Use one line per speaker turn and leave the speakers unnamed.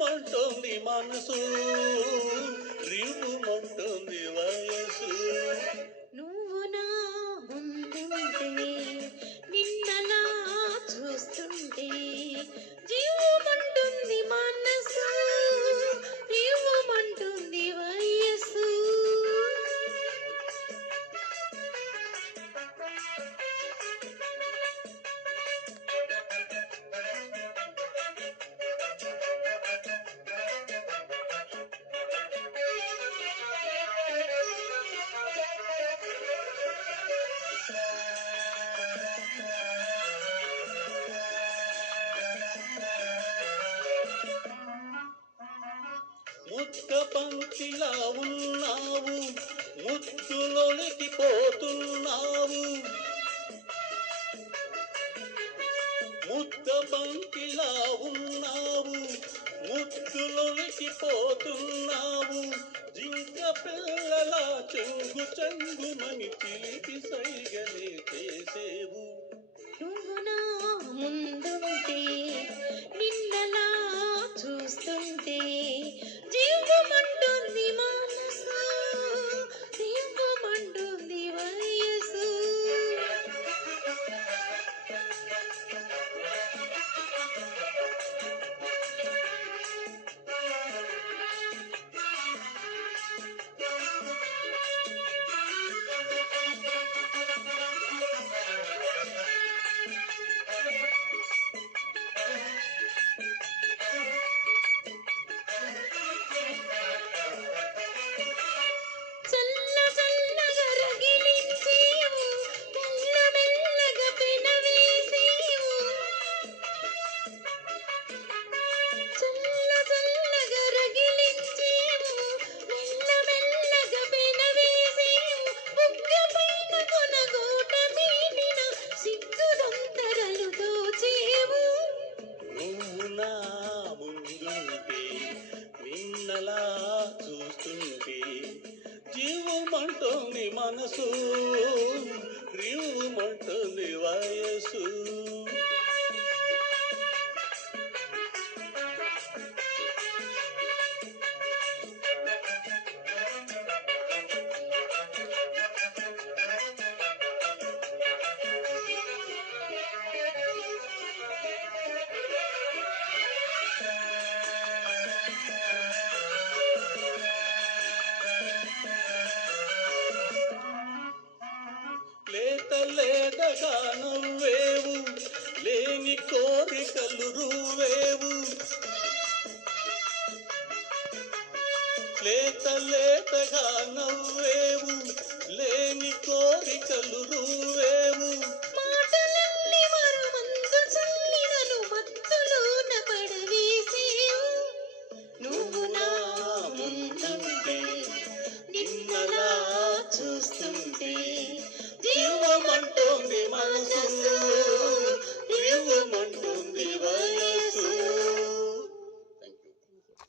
మంటోంది మనసు
ముక్క పంక్తిలా ఉన్నావు ముత్తులొలికి పోతున్నావు. ముక్క పంక్తిలా ఉన్నావు ముత్తులొలికి పోతున్నావు. జింక పిల్లల చెంగు
చెంగు మనిషి చూస్తుంటే జీవమంటోంది మనసు.
లేతగా నువ్వేవు లేని కోరికలు రువేవు. లేత లేతగా నవ్వేవు లేని కోరికలు రువేవు.